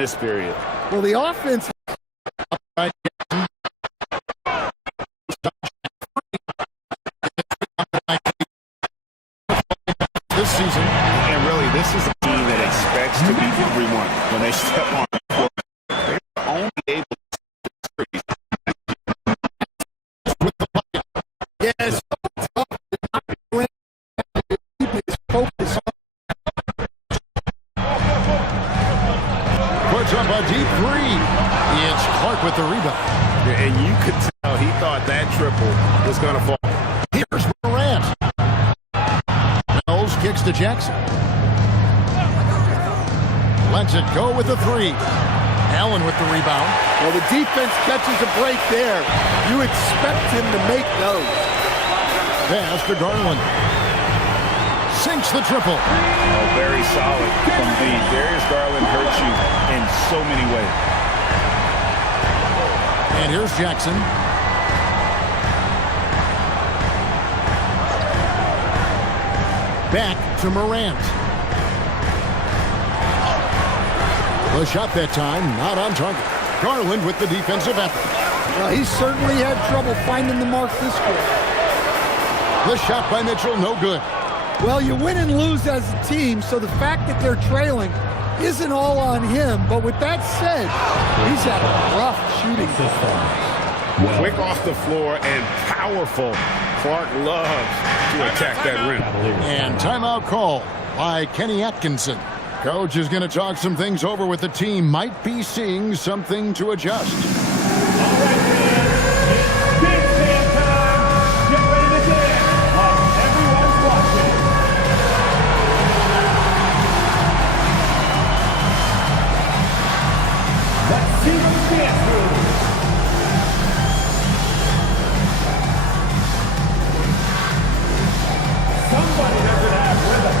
this period. Well, the offense this season. And really, this is a team that expects to beat everyone when they step on the court. They're only able to yes. Puts up a deep three. It's Clark with the rebound. and you could tell he thought that triple was going to fall. Here's Morant. Mills kicks to Jackson. Lets it go with the three. Allen with the rebound. Well, the defense catches a break there. You expect him to make those. Pass to Garland. Sinks the triple. Oh, very solid from D. Darius Garland hurts you in so many ways. And here's Jackson. Back to Morant. The shot that time, not on target. Garland with the defensive effort. Well, he certainly had trouble finding the mark this quarter. The shot by Mitchell, no good. Well, you win and lose as a team, so the fact that they're trailing isn't all on him. But with that said, he's had a rough shooting. Quick off the floor and powerful. Clark loves to attack that rim. And timeout call by Kenny Atkinson. Coach is going to talk some things over with the team. Might be seeing something to adjust. All right, fans. It's big fan time. Get ready to dance like everyone's watching. Let's see the dance moves. Somebody doesn't have rhythm.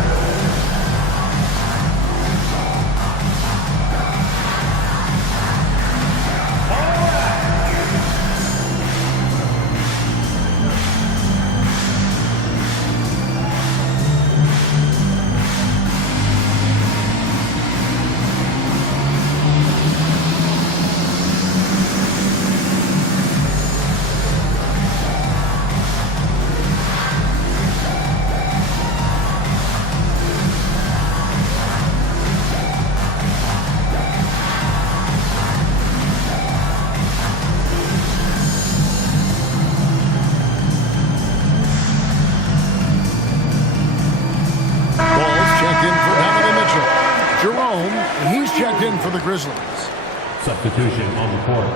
For the Grizzlies. Substitution on the court.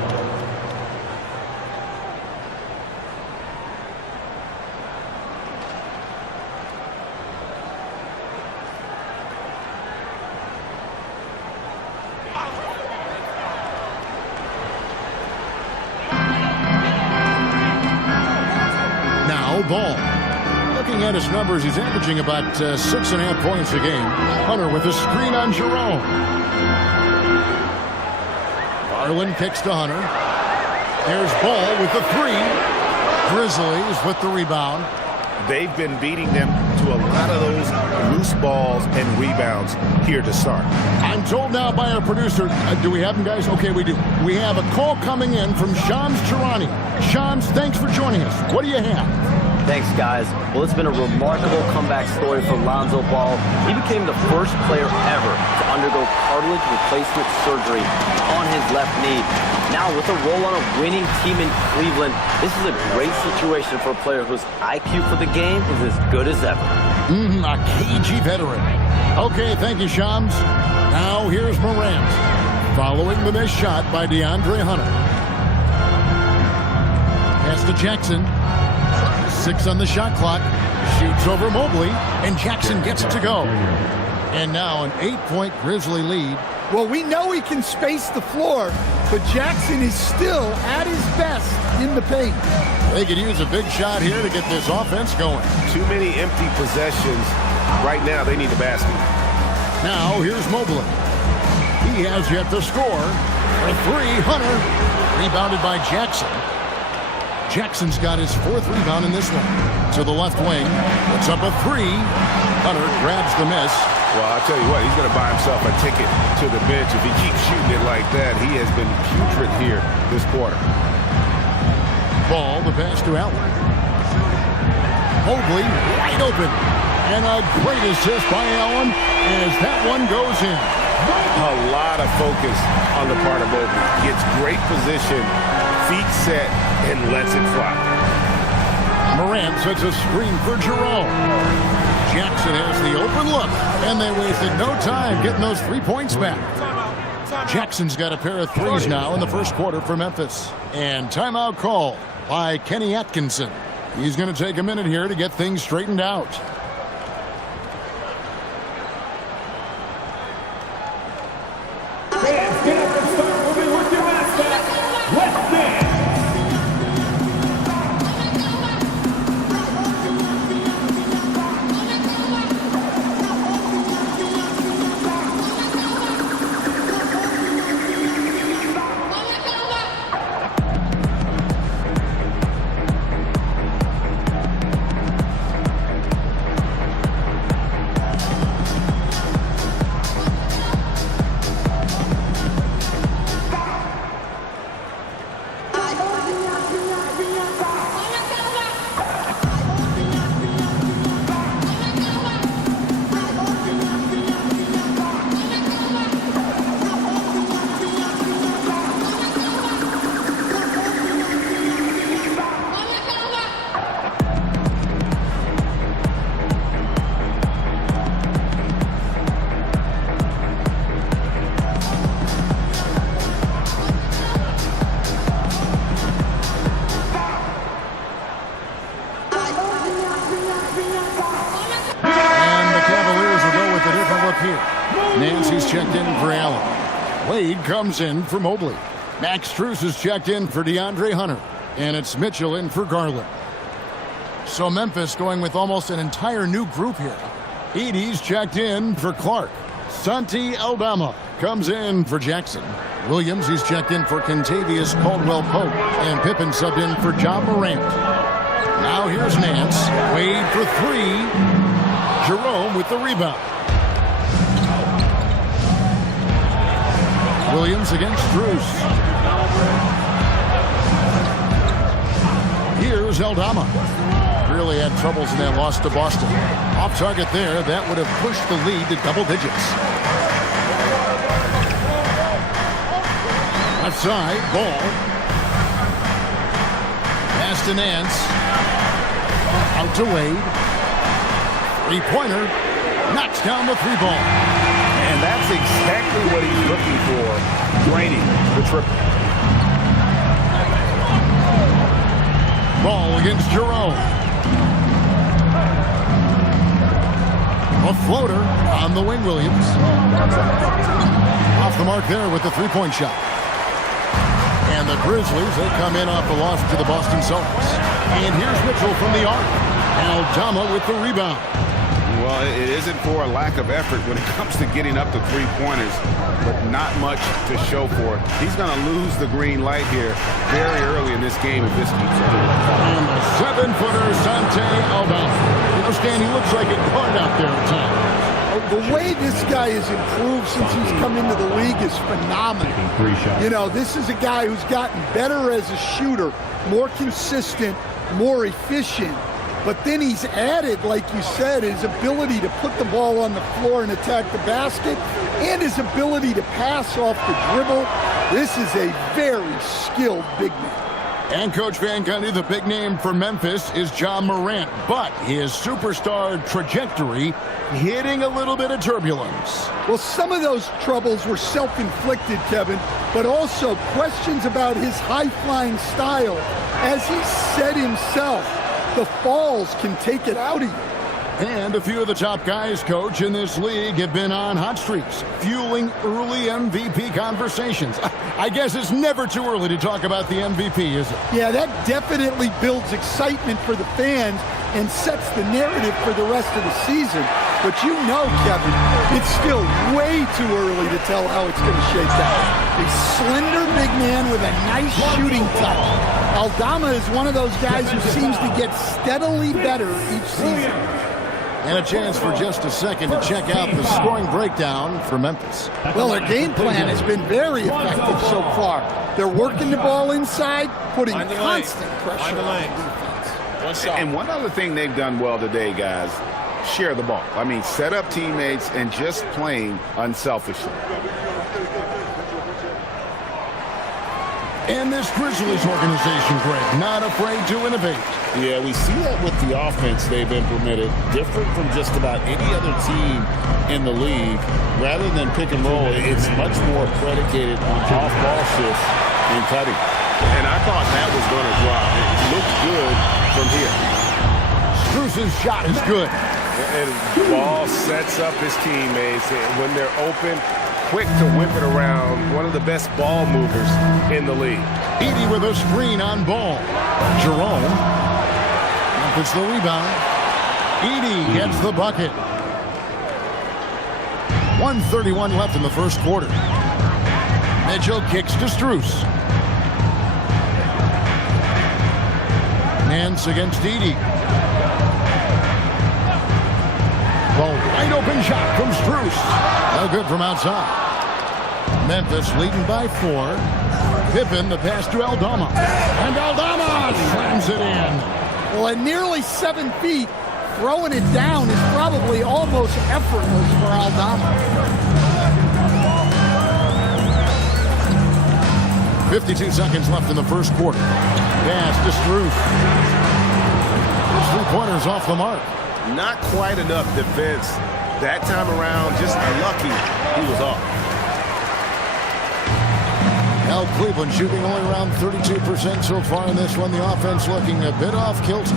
Now Ball. Looking at his numbers, he's averaging about 6.5 points a game. Hunter with a screen on Jerome. Garland kicks to Hunter. There's Ball with the three. Grizzlies with the rebound. They've been beating them to a lot of those loose balls and rebounds here to start. I'm told now by our producer, do we have them, guys? Okay, we do. We have a call coming in from Shams Charani. Shams, thanks for joining us. What do you have? Thanks, guys. Well, it's been a remarkable comeback story for Lonzo Ball. He became the first player ever to undergo cartilage replacement surgery on his left knee. Now, with a role on a winning team in Cleveland, this is a great situation for a player whose IQ for the game is as good as ever. A cagey veteran. Okay, thank you, Shams. Now, here's Morant. Following the missed shot by DeAndre Hunter. Pass to Jackson. 6 on the shot clock. Shoots over Mobley, and Jackson gets it to go. And now an 8-point Grizzly lead. Well, we know he can space the floor, but Jackson is still at his best in the paint. They could use a big shot here to get this offense going. Too many empty possessions. Right now, they need the basket. Now, here's Mobley. He has yet to score. For three, Hunter. Rebounded by Jackson. Jackson's got his 4th rebound in this one. To the left wing. Puts up a three. Hunter grabs the miss. Well, I'll tell you what, he's going to buy himself a ticket to the bench if he keeps shooting it like that. He has been putrid here this quarter. Ball, the pass to Allen. Mobley wide open. And a great assist by Allen as that one goes in. A lot of focus on the part of Mobley. Gets great position, feet set, and lets it fly. Morant sets a screen for Jerome. Jackson has the open look, and they wasted no time getting those 3 points back. Jackson's got a pair of threes now in the first quarter for Memphis. And timeout call by Kenny Atkinson. He's going to take a minute here to get things straightened out. Fans, get up and start moving with your mascot. Let's dance. Nancy's checked in for Allen. Wade comes in for Mobley. Max Strus is checked in for DeAndre Hunter. And it's Mitchell in for Garland. So Memphis going with almost an entire new group here. Edey's checked in for Clark. Santi Aldama comes in for Jackson. Williams, he's checked in for Kentavious Caldwell-Pope. And Pippen subbed in for John Morant. Now here's Nance. Wade for three. Jerome with the rebound. Williams against Strus. Here's Aldama. Really had troubles in that loss to Boston. Off target there, that would have pushed the lead to double digits. Left side, Ball. Pass to Nance. Out to Wade. Three-pointer. Knocks down the three ball. And that's exactly what he's looking for. Draining the triple. Ball against Jerome. A floater on the wing, Williams. Off the mark there with the three-point shot. And the Grizzlies, they come in off the loss to the Boston Celtics. And here's Mitchell from the arc. Aldama with the rebound. Well, it isn't for a lack of effort when it comes to getting up the three-pointers, but not much to show for it. He's going to lose the green light here very early in this game if this keeps up. And the seven-footer, Santi Aldama. You know, Stan, he looks like a guard out there at times. The way this guy has improved since he's come into the league is phenomenal. You know, this is a guy who's gotten better as a shooter, more consistent, more efficient. But then he's added, like you said, his ability to put the ball on the floor and attack the basket, and his ability to pass off the dribble. This is a very skilled big man. And Coach Van Gundy, the big name for Memphis is John Morant, but his superstar trajectory hitting a little bit of turbulence. Well, some of those troubles were self-inflicted, Kevin, but also questions about his high-flying style. As he said himself, the falls can take it out of you. And a few of the top guys, Coach, in this league have been on hot streaks, fueling early MVP conversations. I guess it's never too early to talk about the MVP, is it? Yeah, that definitely builds excitement for the fans and sets the narrative for the rest of the season. But you know, Kevin, it's still way too early to tell how it's going to shake out. A slender big man with a nice shooting touch. Aldama is one of those guys who seems to get steadily better each season. And a chance for just a second to check out the scoring breakdown for Memphis. Well, their game plan has been very effective so far. They're working the ball inside, putting constant pressure on the defense. And one other thing they've done well today, guys, share the ball. I mean, set up teammates and just playing unselfishly. And this Grizzlies organization, Greg, not afraid to innovate. Yeah, we see that with the offense they've implemented, different from just about any other team in the league. Rather than pick and roll, it's much more predicated on off-ball shifts and cutting. And I thought that was going to drop. It looked good from here. Strus's shot is good. And ball sets up his teammates. When they're open, quick to whip it around. One of the best ball movers in the league. Edey with a screen on ball. Jerome. It's the rebound. Edey gets the bucket. 1:31 left in the first quarter. Mitchell kicks to Strus. Nance against Edey. The wide open shot from Strus. No good from outside. Memphis leading by 4. Pippen, the pass to Aldama. And Aldama slams it in. Well, at nearly 7 feet, throwing it down is probably almost effortless for Aldama. 52 seconds left in the first quarter. Pass to Strus. His three-pointers off the mark. Not quite enough defense that time around. Just lucky he was off. Now Cleveland shooting only around 32% so far in this one. The offense looking a bit off kilter.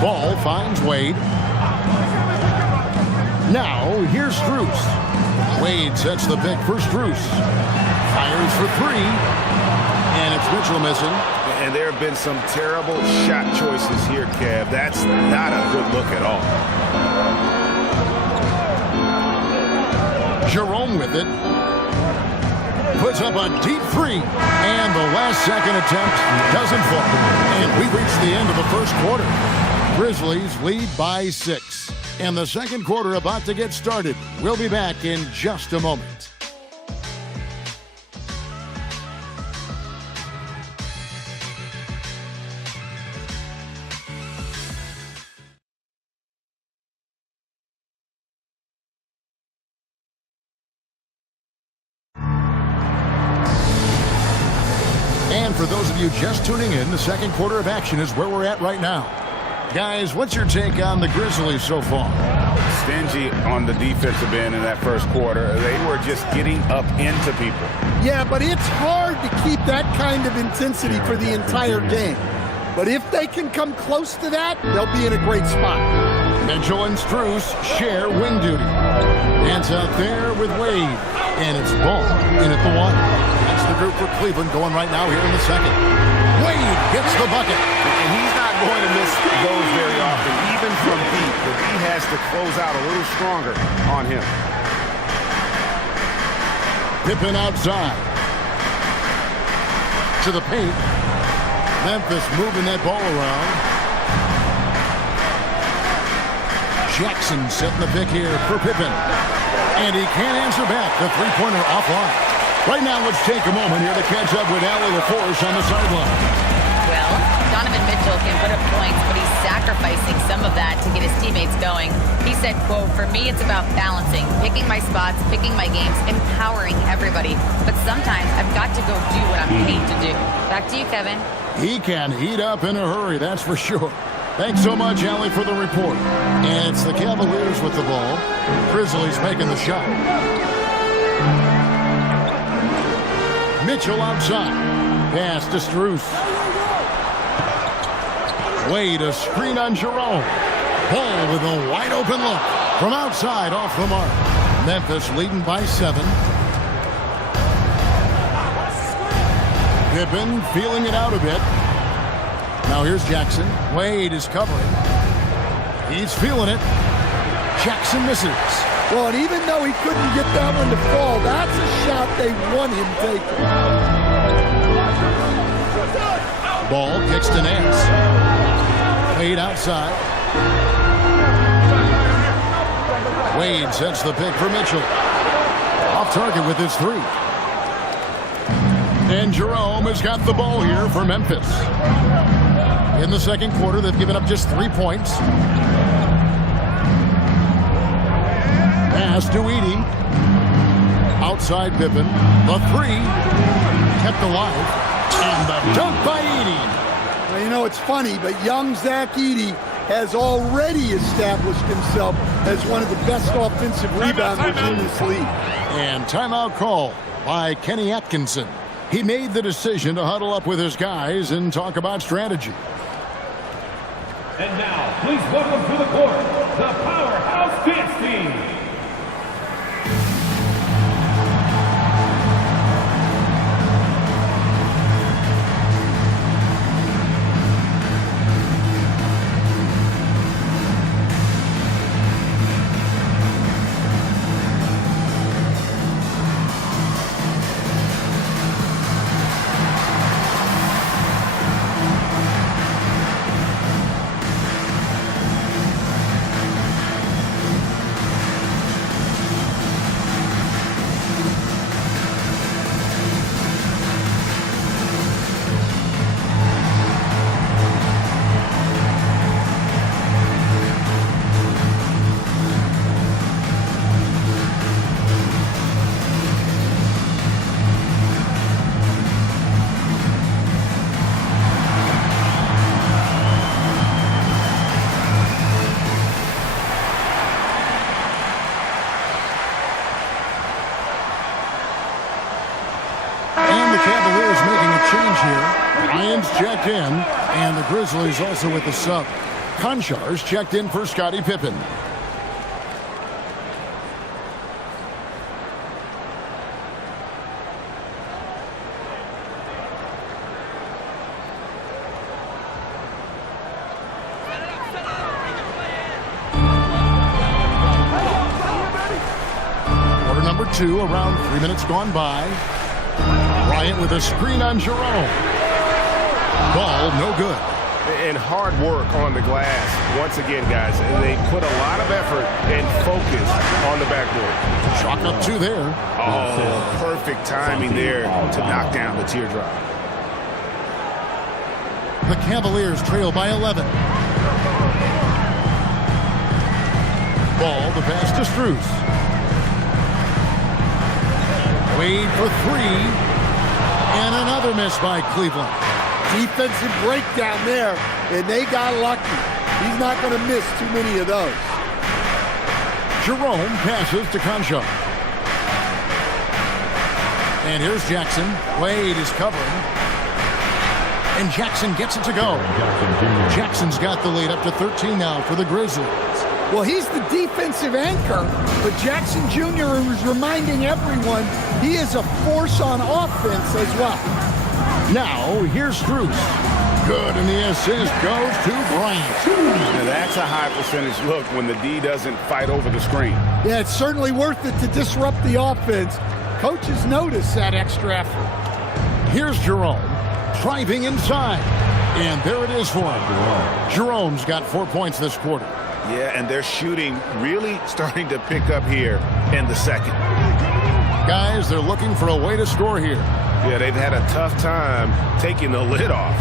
Ball finds Wade. Now here's Strus. Wade sets the pick for Strus. Fires for 3. And it's Mitchell missing. And there have been some terrible shot choices here, Kev. That's not a good look at all. Jerome with it. Puts up a deep 3. And the last second attempt doesn't fall. And we've reached the end of the first quarter. Grizzlies lead by 6. And the second quarter about to get started. We'll be back in just a moment. And for those of you just tuning in, the second quarter of action is where we're at right now. Guys, what's your take on the Grizzlies so far? Stingy on the defensive end in that first quarter. They were just getting up into people. Yeah, but it's hard to keep that kind of intensity for the entire game. But if they can come close to that, they'll be in a great spot. Mitchell and Strus share wing duty. Dance out there with Wade. And it's Ball in at the 1. That's the group for Cleveland going right now here in the second. Wade gets the bucket. And he's not going to miss those very often, even from deep, but he has to close out a little stronger on him. Pippen outside. To the paint. Memphis moving that ball around. Jackson setting the pick here for Pippen. And he can't answer back. The three-pointer offline. Right now, let's take a moment here to catch up with Allie LaForce on the sideline. Well, Donovan Mitchell can put up points, but he's sacrificing some of that to get his teammates going. He said, quote, "For me, it's about balancing, picking my spots, picking my games, empowering everybody. But sometimes I've got to go do what I'm paid to do." Back to you, Kevin. He can heat up in a hurry, that's for sure. Thanks so much, Allie, for the report. And it's the Cavaliers with the ball. Grizzlies making the shot. Mitchell outside. Pass to Strus. Wade, a screen on Jerome. Ball with a wide open look. From outside, off the mark. Memphis leading by 7. Pippen feeling it out a bit. Now here's Jackson. Wade is covering. He's feeling it. Jackson misses. Well, and even though he couldn't get that one to fall, that's a shot they want him taking. Ball kicks to Nance. Wade outside. Wade sets the pick for Mitchell. Off target with his three. And Jerome has got the ball here for Memphis. In the second quarter, they've given up just 3 points. Pass to Edey. Outside Pippen. The three. Kept alive. And the dunk by Edey. Well, you know, it's funny, but young Zach Edey has already established himself as one of the best offensive rebounders in this league. And timeout call by Kenny Atkinson. He made the decision to huddle up with his guys and talk about strategy. And now, please welcome to the court, the Powerhouse Dance Team. Ryan's checked in, and the Grizzlies also with the sub. Konchar's checked in for Scottie Pippen. Quarter number 2, around 3 minutes gone by. Bryant with a screen on Jerome. Ball no good. And hard work on the glass once again, guys. And they put a lot of effort and focus on the backboard. Chalk up 2 there. Oh, perfect timing there to knock down the teardrop. The Cavaliers trail by 11. Ball, the pass to Strus. Wade for 3. And another miss by Cleveland. Defensive breakdown there, and they got lucky. He's not going to miss too many of those. Jerome passes to Konchar. And here's Jackson. Wade is covering. And Jackson gets it to go. Jackson's got the lead up to 13 now for the Grizzlies. Well, he's the defensive anchor, but Jackson Jr. is reminding everyone he is a force on offense as well. Now, here's Strus. Good, and the assist goes to Bryant. Now that's a high percentage look when the D doesn't fight over the screen. Yeah, it's certainly worth it to disrupt the offense. Coaches notice that extra effort. Here's Jerome, driving inside. And there it is for him. Jerome's got 4 points this quarter. Yeah, and their shooting really starting to pick up here in the second. Guys, they're looking for a way to score here. Yeah, they've had a tough time taking the lid off.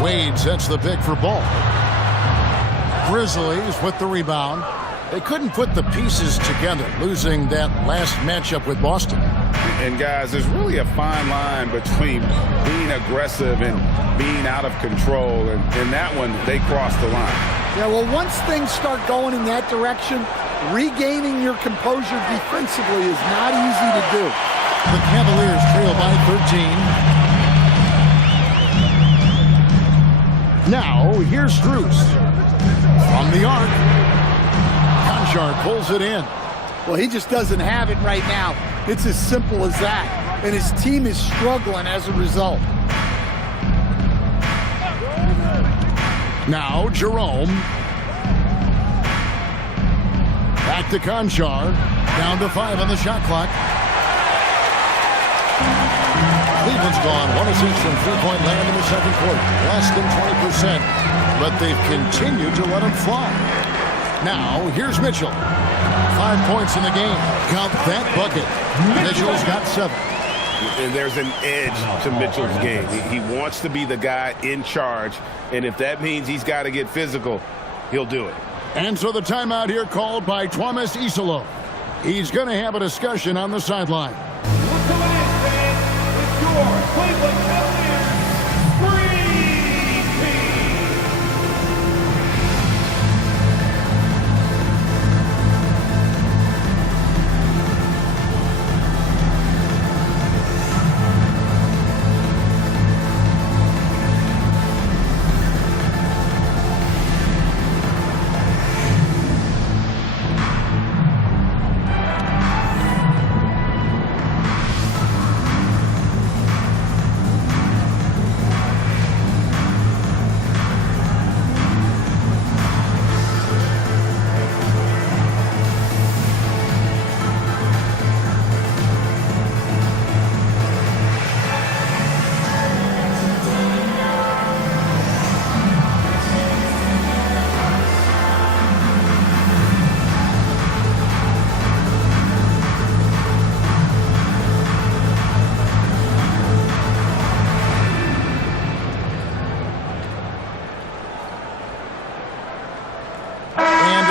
Wade sets the pick for Ball. Grizzlies with the rebound. They couldn't put the pieces together, losing that last matchup with Boston. And guys, there's really a fine line between being aggressive and being out of control. And in that one, they crossed the line. Yeah, well, once things start going in that direction, regaining your composure defensively is not easy to do. The Cavaliers trail by 13. Now, here's Strus. From the arc. Konchar pulls it in. Well, he just doesn't have it right now. It's as simple as that. And his team is struggling as a result. Now, Jerome. Back to Konchar. Down to 5 on the shot clock. Cleveland's gone 1 of 6 from three-point land in the second quarter. Less than 20%, but they've continued to let them fly. Now, here's Mitchell. 5 points in the game. Count that bucket. Mitchell's got 7. And there's an edge to Mitchell's game. He wants to be the guy in charge, and if that means he's got to get physical, he'll do it. And so the timeout here called by Thomas Isolo. He's going to have a discussion on the sideline. Look who it is, fans. It's your Cleveland Cavaliers Dream Team.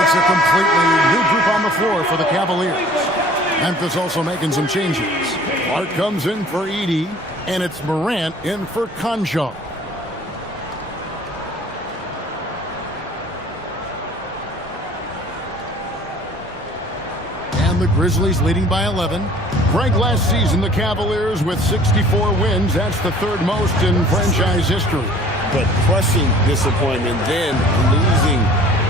A completely new group on the floor for the Cavaliers. Memphis also making some changes. Clark comes in for Edey, and it's Morant in for Conjo. And the Grizzlies leading by 11. Greg, last season the Cavaliers with 64 wins. That's the third most in franchise history. But crushing disappointment, then losing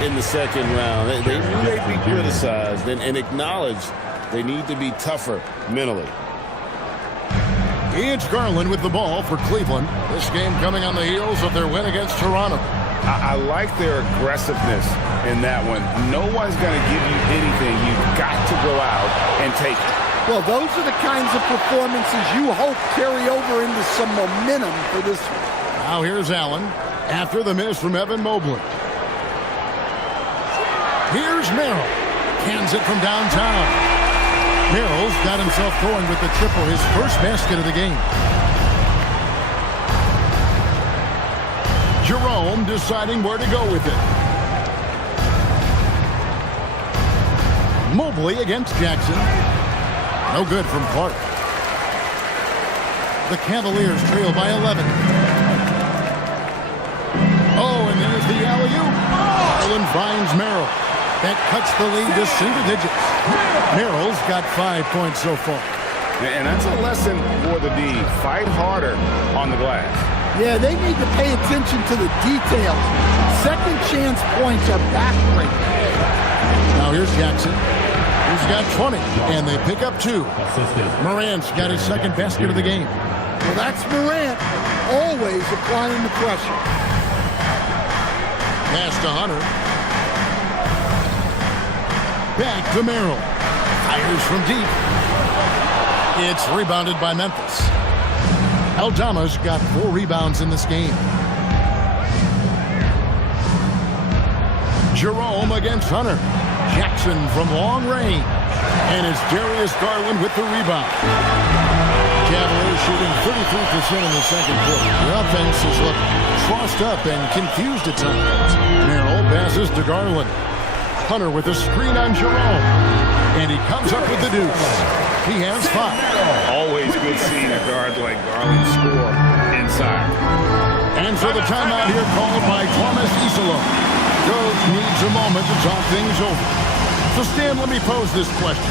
in the second round. They knew they'd be criticized and acknowledged they need to be tougher mentally. It's Garland with the ball for Cleveland. This game coming on the heels of their win against Toronto. I like their aggressiveness in that one. No one's going to give you anything. You've got to go out and take it. Well, those are the kinds of performances you hope carry over into some momentum for this one. Now here's Allen after the miss from Evan Mobley. Here's Merrill. Cans it from downtown. Merrill's got himself going with the triple, his first basket of the game. Jerome deciding where to go with it. Mobley against Jackson. No good from Clark. The Cavaliers trail by 11. Oh, and there's the alley-oop. Garland finds Merrill. That cuts the lead to single digits. Merrill's got 5 points so far. And that's a lesson for the D. Fight harder on the glass. Yeah, they need to pay attention to the details. Second chance points are backbreaking. Now here's Jackson. He's got 20, and they pick up 2. Morant's got his second basket of the game. Well, that's Morant, always applying the pressure. Pass to Hunter. Back to Merrill. Fires from deep. It's rebounded by Memphis. Aldama's got 4 rebounds in this game. Jerome against Hunter. Jackson from long range. And it's Darius Garland with the rebound. Cavaliers shooting 33% in the second quarter. The offense has looked crossed up and confused at times. Merrill passes to Garland. Hunter with a screen on Jerome. And he comes up with the deuce. He has 5. Always good seeing a guard like Garland score inside. And so the timeout here called by Thomas Isolo. Coach needs a moment to talk things over. So Stan, let me pose this question.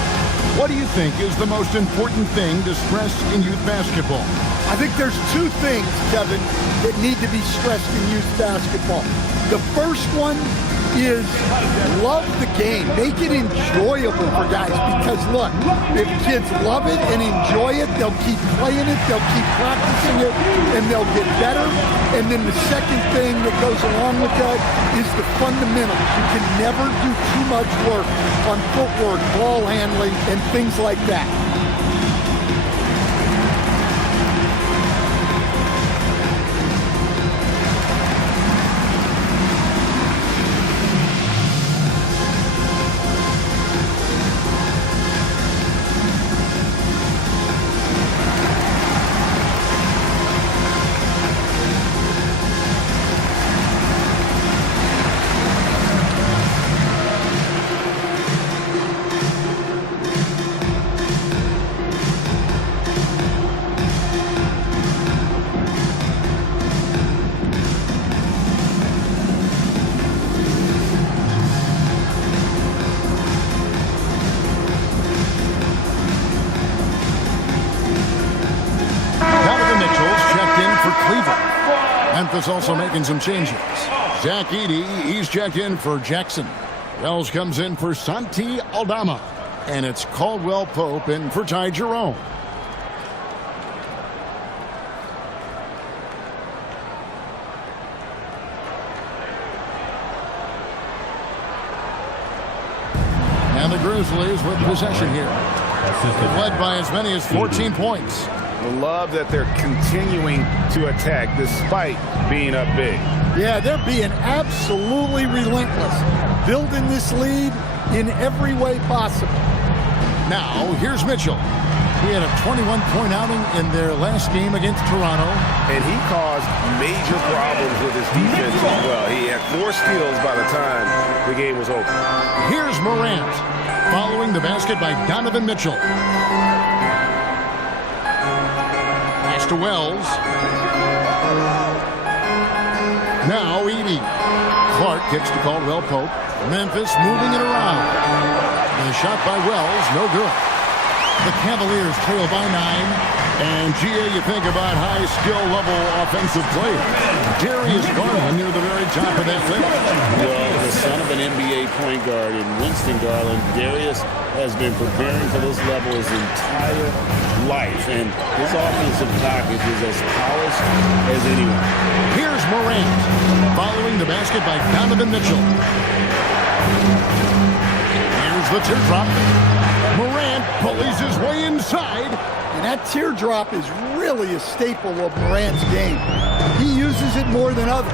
What do you think is the most important thing to stress in youth basketball? I think there's 2 things, Kevin, that need to be stressed in youth basketball. The first one is love the game. Make it enjoyable for guys because, look, if kids love it and enjoy it, they'll keep playing it, they'll keep practicing it, and they'll get better. And then the second thing that goes along with that is the fundamentals. You can never do too much work on footwork, ball handling, and things like that. Memphis also making some changes. Zach Edey, he's checked in for Jackson. Wells comes in for Santi Aldama. And it's Caldwell Pope in for Ty Jerome. And the Grizzlies with possession here. Led by as many as 14 points. I love that they're continuing to attack despite being up big. Yeah, they're being absolutely relentless, building this lead in every way possible. Now, here's Mitchell. He had a 21-point outing in their last game against Toronto. And he caused major problems with his defense as well. He had 4 steals by the time the game was over. Here's Morant, following the basket by Donovan Mitchell. Pass to Wells. Now Edey. Clark kicks to Caldwell Pope. Memphis moving it around. And a shot by Wells, no good. The Cavaliers trail by 9. And, Gia, you think about high skill level offensive players. Darius Garland near the very top of that list. Well, the son of an NBA point guard in Winston Garland, Darius has been preparing for this level his entire life. And his offensive package is as polished as anyone. Here's Morant, following the basket by Donovan Mitchell. Here's the teardrop. Morant pulleys his way inside. And that teardrop is really a staple of Morant's game. He uses it more than others.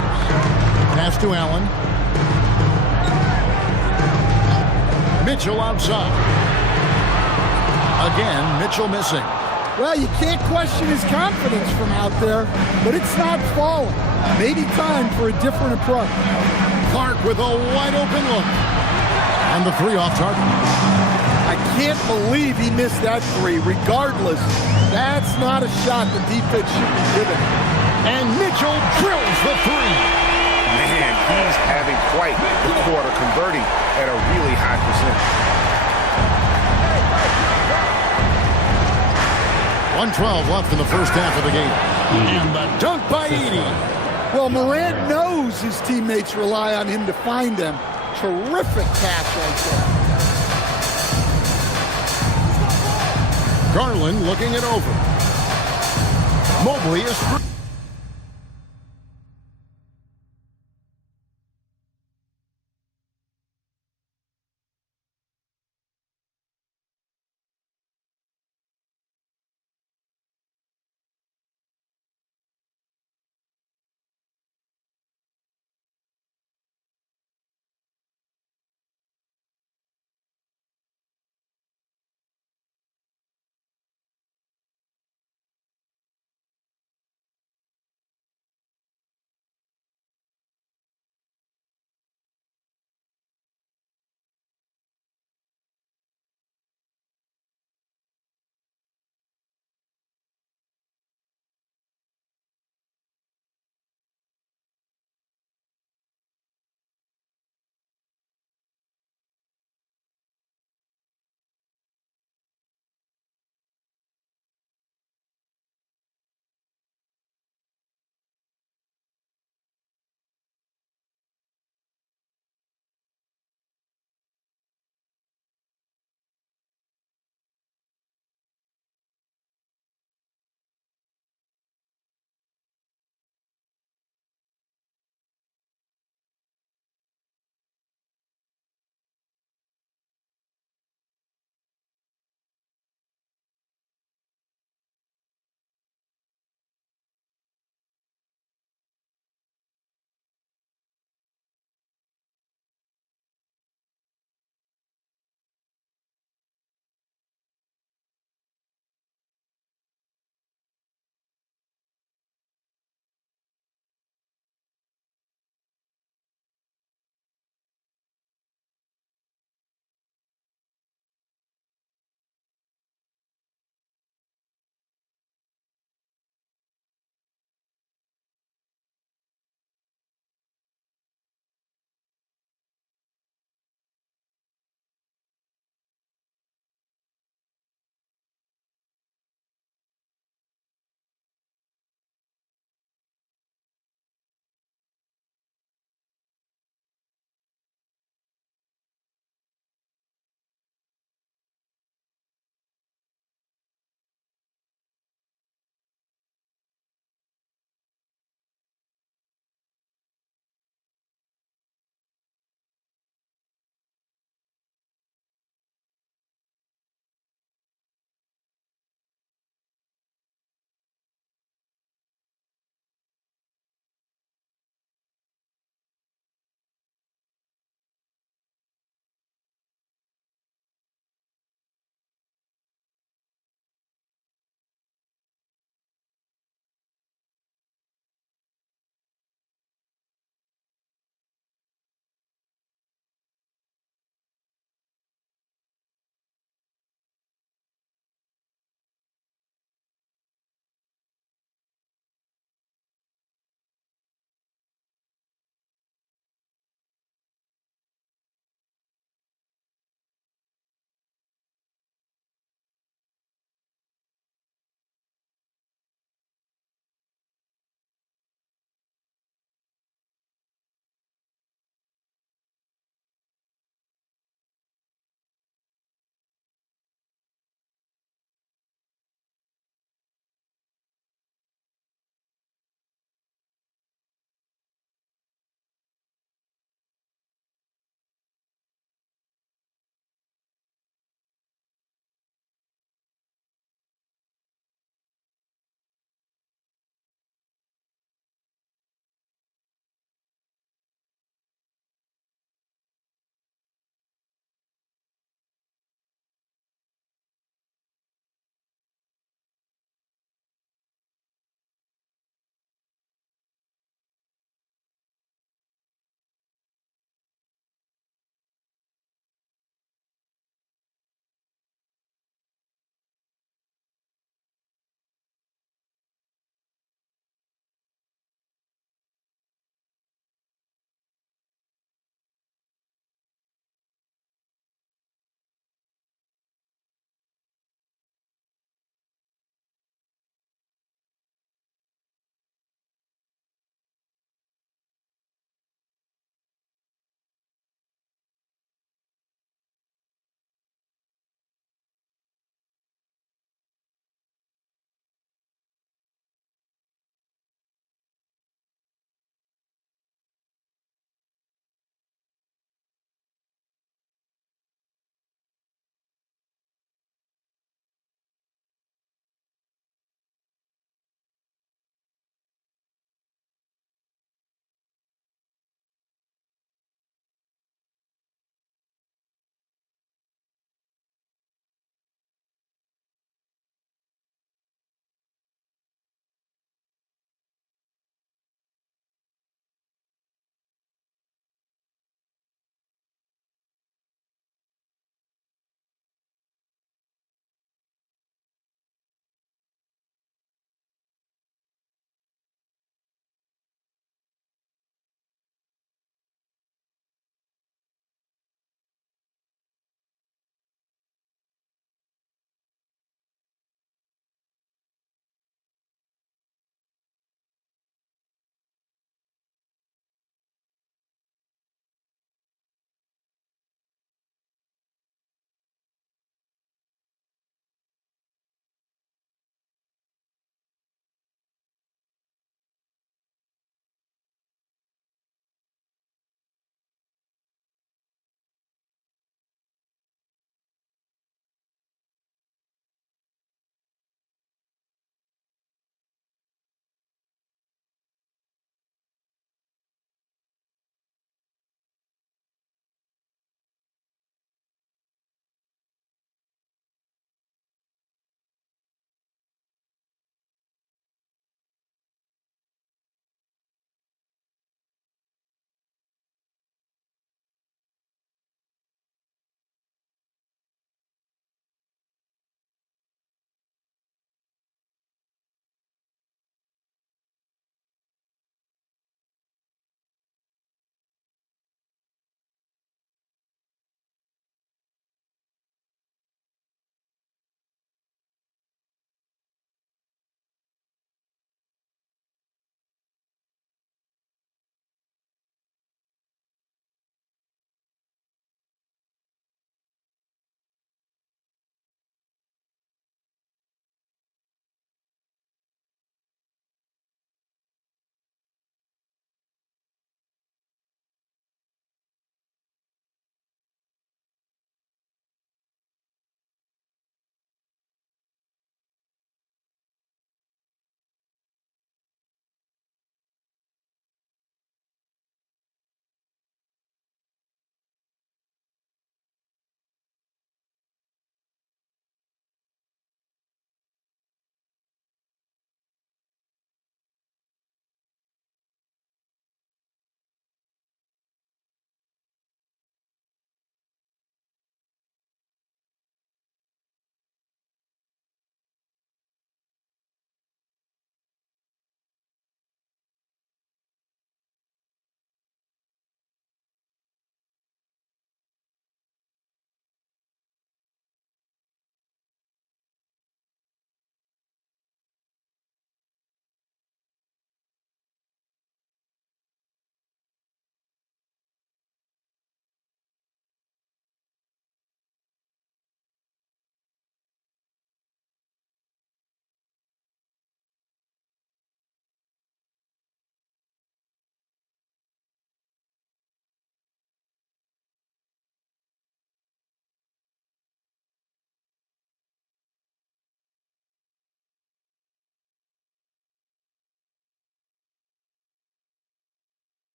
Pass to Allen. Mitchell outside. Again, Mitchell missing. Well, you can't question his confidence from out there, but it's not falling. Maybe time for a different approach. Clark with a wide open look. And the 3 off target. I can't believe he missed that 3. Regardless, that's not a shot the defense should be giving. And Mitchell drills the 3. Man, he's having quite the quarter, converting at a really high percentage. 1:12 left in the first half of the game. And the dunk by Edey. Well, Morant knows his teammates rely on him to find them. Terrific pass right there. Garland looking it over. Mobley is through.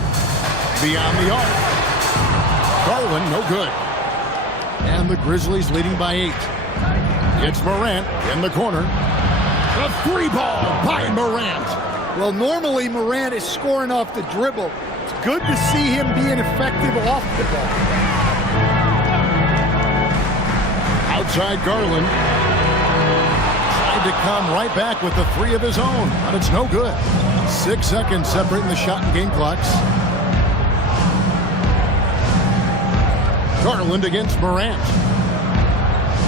20. Beyond the arc. Garland, no good. And the Grizzlies leading by 8. It's Morant in the corner. The 3-ball by Morant. Well, normally Morant is scoring off the dribble. It's good to see him being effective off the ball. Outside Garland. Tried to come right back with the 3 of his own, but it's no good. 6 seconds separating the shot and game clocks. Garland against Morant.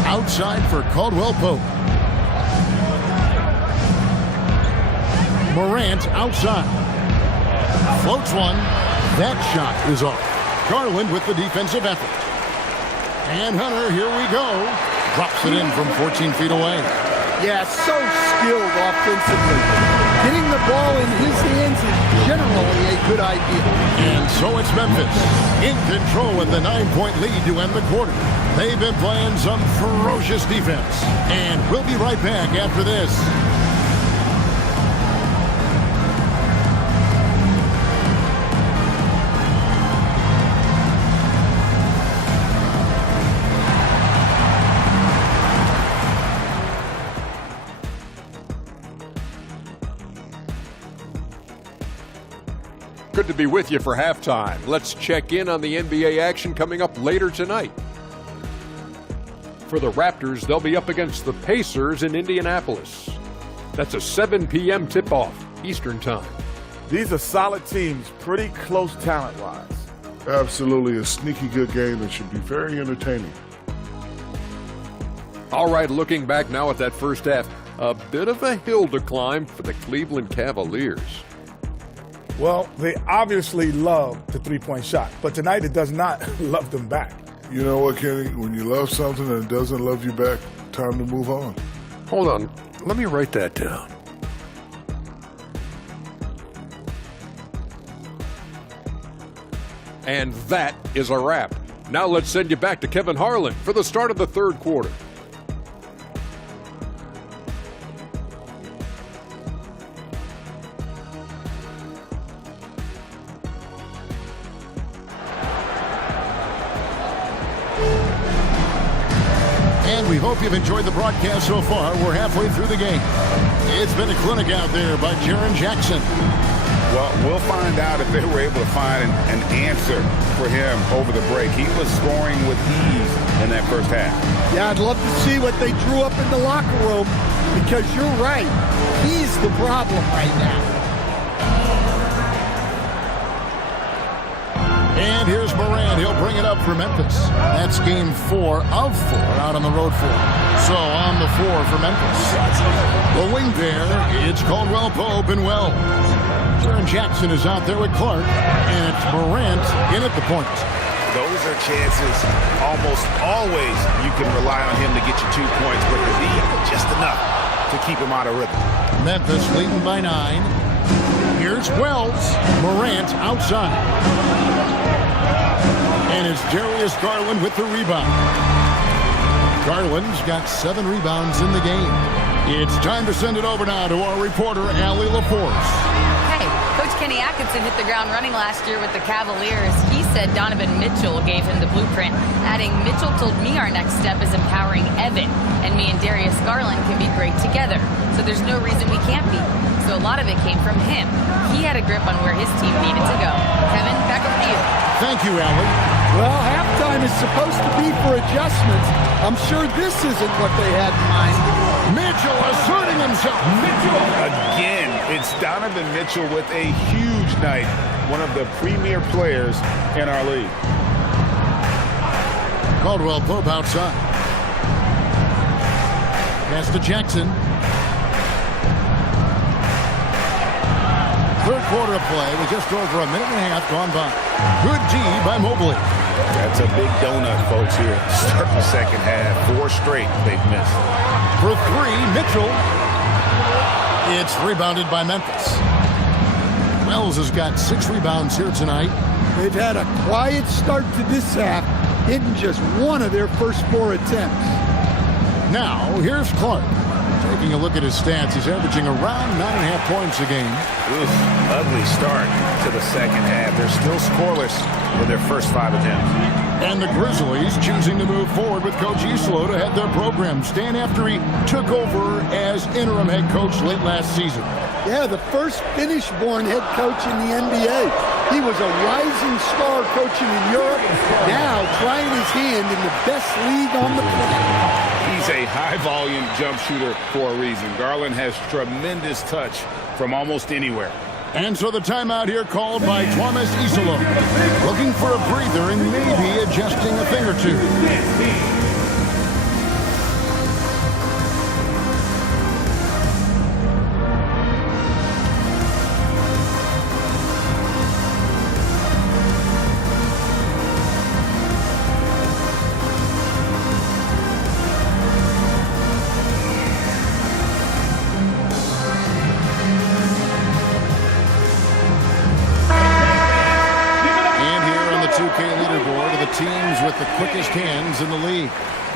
Outside for Caldwell Pope. Morant outside. Floats one. That shot is off. Garland with the defensive effort. And Hunter, here we go. Drops it in from 14 feet away. Yeah, so skilled offensively. Getting the ball in his hands is generally a good idea. And so it's Memphis in control with the 9-point lead to end the quarter. They've been playing some ferocious defense. And we'll be right back after this. Good to be with you for halftime. Let's check in on the NBA action coming up later tonight. For the Raptors, they'll be up against the Pacers in Indianapolis. That's a 7 p.m. tip-off Eastern Time. These are solid teams, pretty close talent-wise. Absolutely a sneaky good game that should be very entertaining. All right, looking back now at that first half, a bit of a hill to climb for the Cleveland Cavaliers. Well, they obviously love the three-point shot, but tonight it does not love them back. You know what, Kenny? When you love something and it doesn't love you back, time to move on. Hold on, let me write that down. And that is a wrap. Now let's send you back to Kevin Harlan for the start of the third quarter. We hope you've enjoyed the broadcast so far. We're halfway through the game. It's been a clinic out there by Jaren Jackson. Well, we'll find out if they were able to find an answer for him over the break. He was scoring with ease in that first half. Yeah, I'd love to see what they drew up in the locker room, because you're right. He's the problem right now. And here's Morant. He'll bring it up for Memphis. That's game 4 of 4 out on the road floor. So on the floor for Memphis. The wing pair, it's Caldwell Pope and Wells. Jaren Jackson is out there with Clark. And it's Morant in at the point. Those are chances almost always you can rely on him to get you 2 points, but the lead just enough to keep him out of rhythm. Memphis leading by 9. Here's Wells. Morant outside. And it's Darius Garland with the rebound. Garland's got 7 rebounds in the game. It's time to send it over now to our reporter, Allie LaForce. Hey, Coach Kenny Atkinson hit the ground running last year with the Cavaliers. He said Donovan Mitchell gave him the blueprint, adding, Mitchell told me our next step is empowering Evan, and me and Darius Garland can be great together. So there's no reason we can't be. So a lot of it came from him. He had a grip on where his team needed to go. Kevin, back over to you. Thank you, Allie. Well, halftime is supposed to be for adjustments. I'm sure this isn't what they had in mind. Mitchell asserting himself. Mitchell again. It's Donovan Mitchell with a huge night. One of the premier players in our league. Caldwell Pope outside. Pass to Jackson. Third quarter of play with just over a minute and a half gone by. Good D by Mobley. That's a big donut, folks, here. Start the second half. 4 straight they've missed. For 3, Mitchell. It's rebounded by Memphis. Wells has got 6 rebounds here tonight. They've had a quiet start to this half, hitting just 1 of their first 4 attempts. Now, here's Clark. Taking a look at his stats, he's averaging around 9.5 points a game. Oof, ugly start to the second half. They're still scoreless with their first 5 attempts. And the Grizzlies choosing to move forward with Coach Isolo to head their program, staying after he took over as interim head coach late last season. Yeah, the first Finnish-born head coach in the NBA. He was a rising star coaching in Europe, now trying his hand in the best league on the planet. He's a high-volume jump shooter for a reason. Garland has tremendous touch from almost anywhere. And so the timeout here called by Thomas Isolo. Looking for a breather and maybe adjusting a thing or two. Teams with the quickest hands in the league.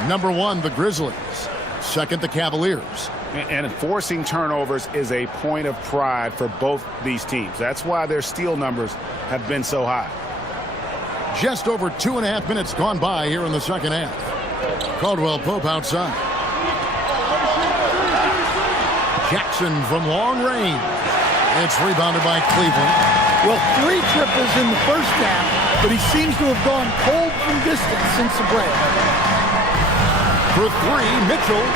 Number 1, the Grizzlies. Second, the Cavaliers. And forcing turnovers is a point of pride for both these teams. That's why their steal numbers have been so high. Just over 2.5 minutes gone by here in the second half. Caldwell Pope outside. Jackson from long range. It's rebounded by Cleveland. Well, 3 triples in the first half, but he seems to have gone cold from distance since the break. For 3, Mitchell.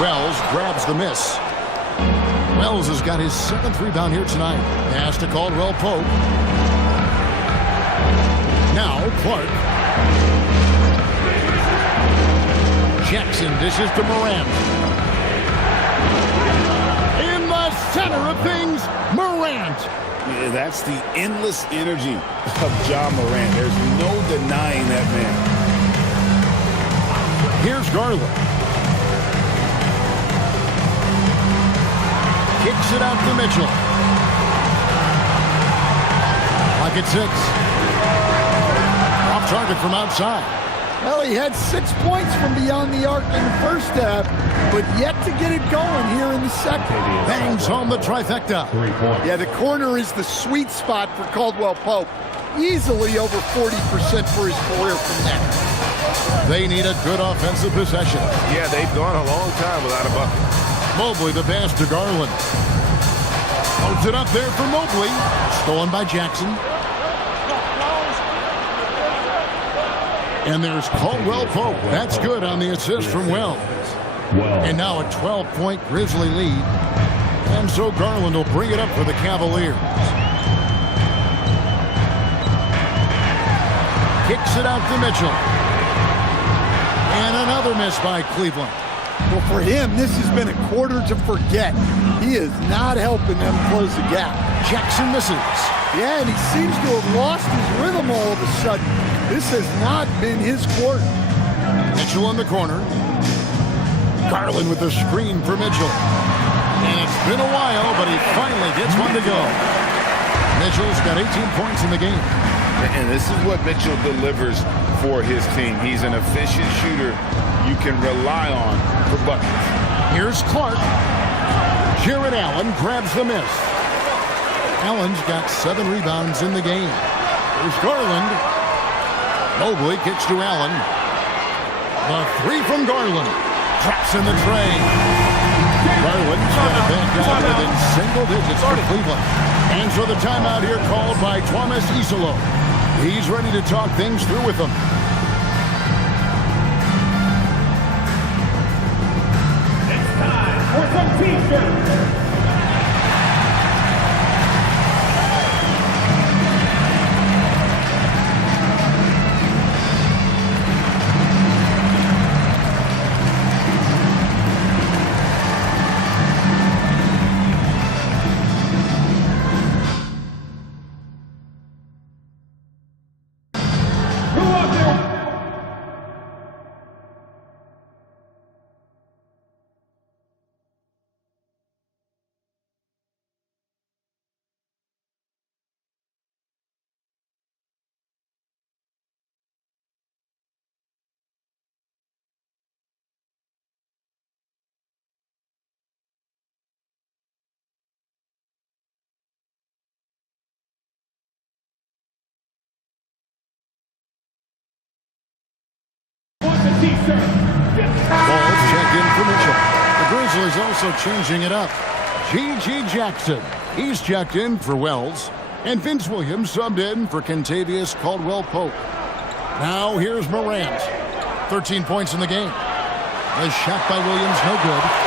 Wells grabs the miss. Wells has got his 7th rebound here tonight. Pass to Caldwell Pope. Now Clark. Jackson dishes to Morant. In the center of things, Morant. Yeah, that's the endless energy of John Morant. There's no denying that man. Here's Garland. Kicks it out to Mitchell. Clock at 6. Off target from outside. Well, he had 6 points from beyond the arc in the first half, but yet to get it going here in the second. Bangs home the trifecta. Yeah, the corner is the sweet spot for Caldwell Pope. Easily over 40% for his career from there. They need a good offensive possession. Yeah, they've gone a long time without a bucket. Mobley, the pass to Garland. Holds it up there for Mobley. Stolen by Jackson. And there's Caldwell Pope. That's good on the assist from Wells. And now a 12-point Grizzly lead. And so Garland will bring it up for the Cavaliers. Kicks it out to Mitchell. And another miss by Cleveland. Well, for him, this has been a quarter to forget. He is not helping them close the gap. Jackson misses. Yeah, and he seems to have lost his rhythm all of a sudden. This has not been his quarter. Mitchell in the corner. Garland with the screen for Mitchell. And it's been a while, but he finally gets one to go. Mitchell's got 18 points in the game. And this is what Mitchell delivers for his team. He's an efficient shooter you can rely on for buckets. Here's Clark. Jared Allen grabs the miss. Allen's got 7 rebounds in the game. Here's Garland. Mobley kicks to Allen. The 3 from Garland. Traps in the tray. Garland's got it back down within single digits for Cleveland. And so the timeout here called by Thomas Isolo. He's ready to talk things through with them. It's time for some t-shirts. Ball checked in for Mitchell. The Grizzlies also changing it up. G.G. Jackson. He's checked in for Wells. And Vince Williams subbed in for Kentavious Caldwell-Pope. Now here's Morant. 13 points in the game. The shot by Williams, no good.